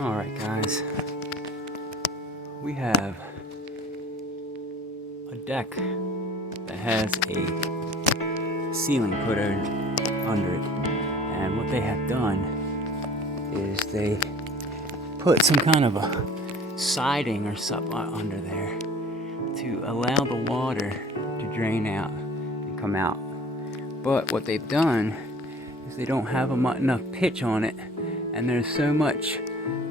Alright guys, we have a deck that has a ceiling put under it, and what they have done is they put some kind of a siding or something under there to allow the water to drain out and come out. But what they've done is they don't have enough pitch on it, and there's so much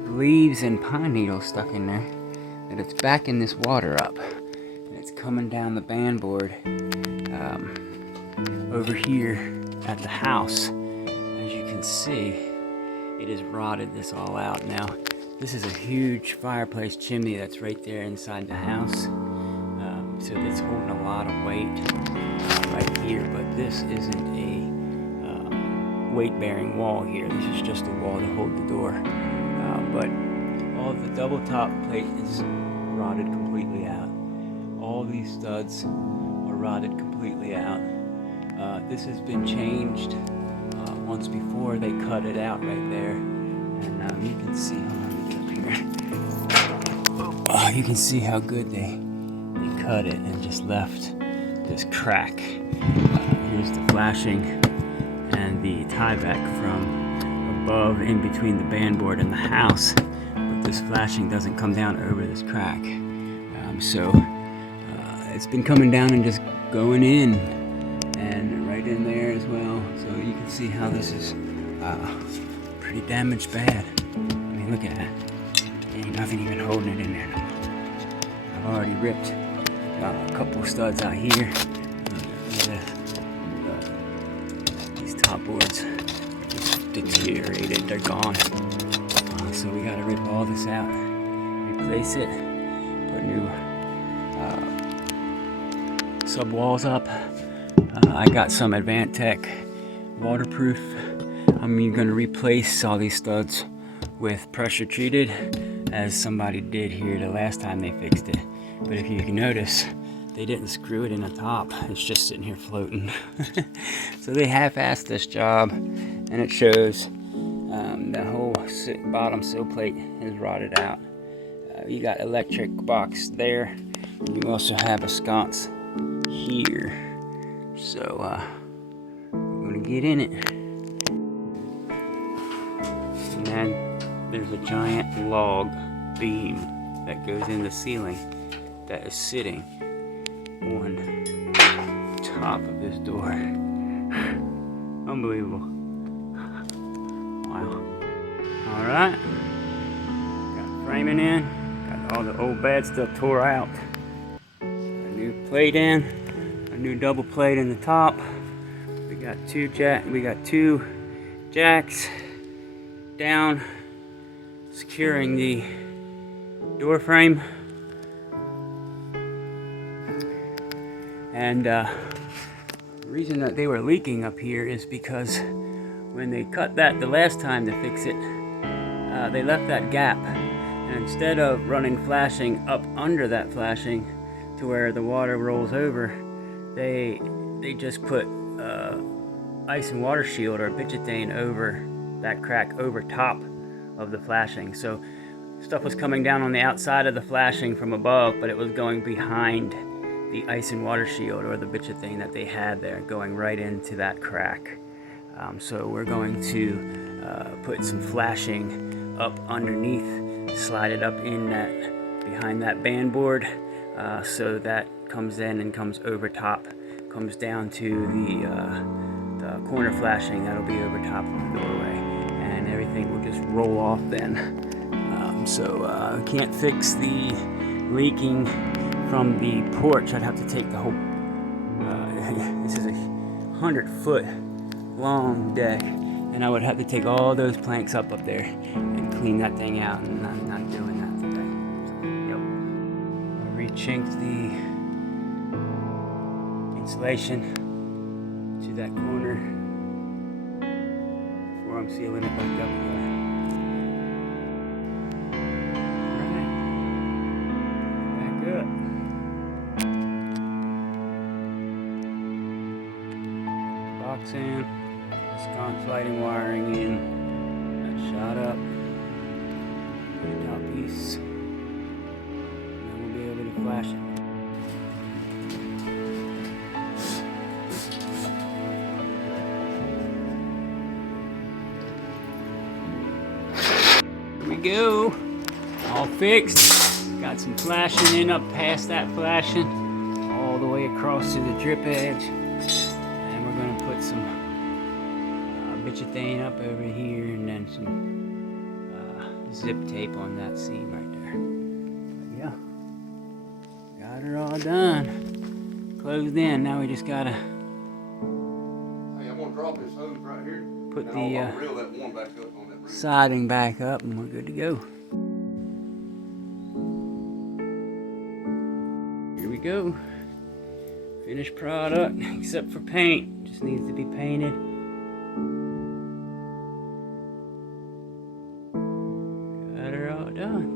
leaves and pine needles stuck in there that it's backing this water up, and it's coming down the bandboard over here at the house. As you can see, it has rotted this all out. Now this is a huge fireplace chimney that's right there inside the house, so that's holding a lot of weight right here, but this isn't a weight-bearing wall here. This is just a wall to hold the door. But all of the double top plate is rotted completely out. All these studs are rotted completely out. This has been changed once before. They cut it out right there, and you can see. Let me get up here. You can see how good they cut it and just left this crack. Here's the flashing and the tie back from above in between the bandboard and the house, but this flashing doesn't come down over this crack. So it's been coming down and just going in, and right in there as well. So you can see how this is pretty damaged bad. I mean, look at that. Ain't nothing even holding it in there now. I've already ripped a couple studs out here. Look at these top boards deteriorated, they're gone. So we gotta rip all this out, replace it, put new sub walls up. I got some Advantech waterproof. I'm gonna replace all these studs with pressure treated, as somebody did here the last time they fixed it. But if you can notice, they didn't screw it in the top. It's just sitting here floating. So they half-assed this job, and it shows. The whole bottom sill plate is rotted out. You got electric box there, and you also have a sconce here. So we're gonna get in it. And then there's a giant log beam that goes in the ceiling that is sitting on top of this door. Unbelievable. Wow. Alright. Got framing in. Got all the old bad stuff tore out. Got a new plate in. A new double plate in the top. We got two jacks down, securing the door frame. And the reason that they were leaking up here is because when they cut that the last time to fix it, they left that gap, and instead of running flashing up under that flashing to where the water rolls over, they just put ice and water shield or bitchethane over that crack over top of the flashing. So stuff was coming down on the outside of the flashing from above, but it was going behind the ice and water shield or the bitchethane that they had there, going right into that crack. So we're going to put some flashing up underneath, slide it up in that behind that bandboard, so that comes in and comes over top, comes down to the corner flashing that'll be over top of the doorway, and everything will just roll off then. Can't fix the leaking from the porch. I'd have to take the whole this is a 100-foot long deck, and I would have to take all those planks up there and clean that thing out, and I'm not doing that today. So, yep. I re-chinked the insulation to that corner before I'm sealing it back up again. Box in, sconce lighting wiring in, that shot up, flash it. Here we go. All fixed. Got some flashing in up past that flashing. All the way across to the drip edge. And we're going to put some bitchethane up over here and then some zip tape on that seam right there. But yeah, got her all done. Closed in. Now we just gotta. Hey, I'm gonna drop this hose right here. Put and the I'll reel that one back up on that bridge. siding back up, and we're good to go. Here we go. Finished product, except for paint. Just needs to be painted. Got her all done.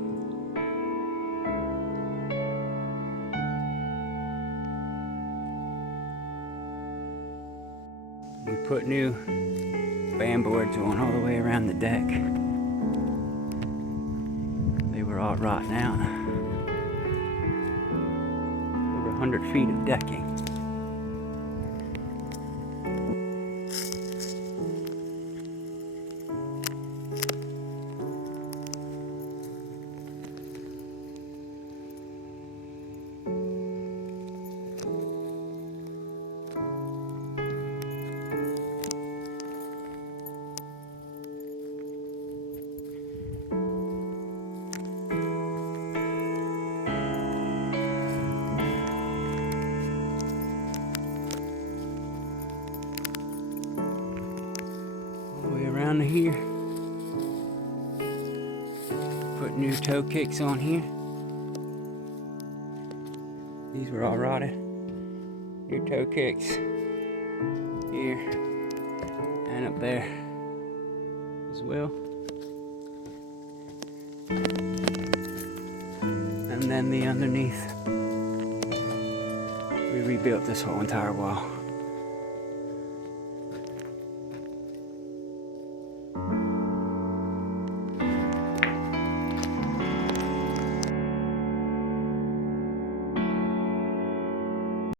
We put new fan boards on all the way around the deck. They were all rotten out. Over 100 feet of decking. Around here, put new toe kicks on here. These were all rotted. New toe kicks here and up there as well. And then the underneath, we rebuilt this whole entire wall.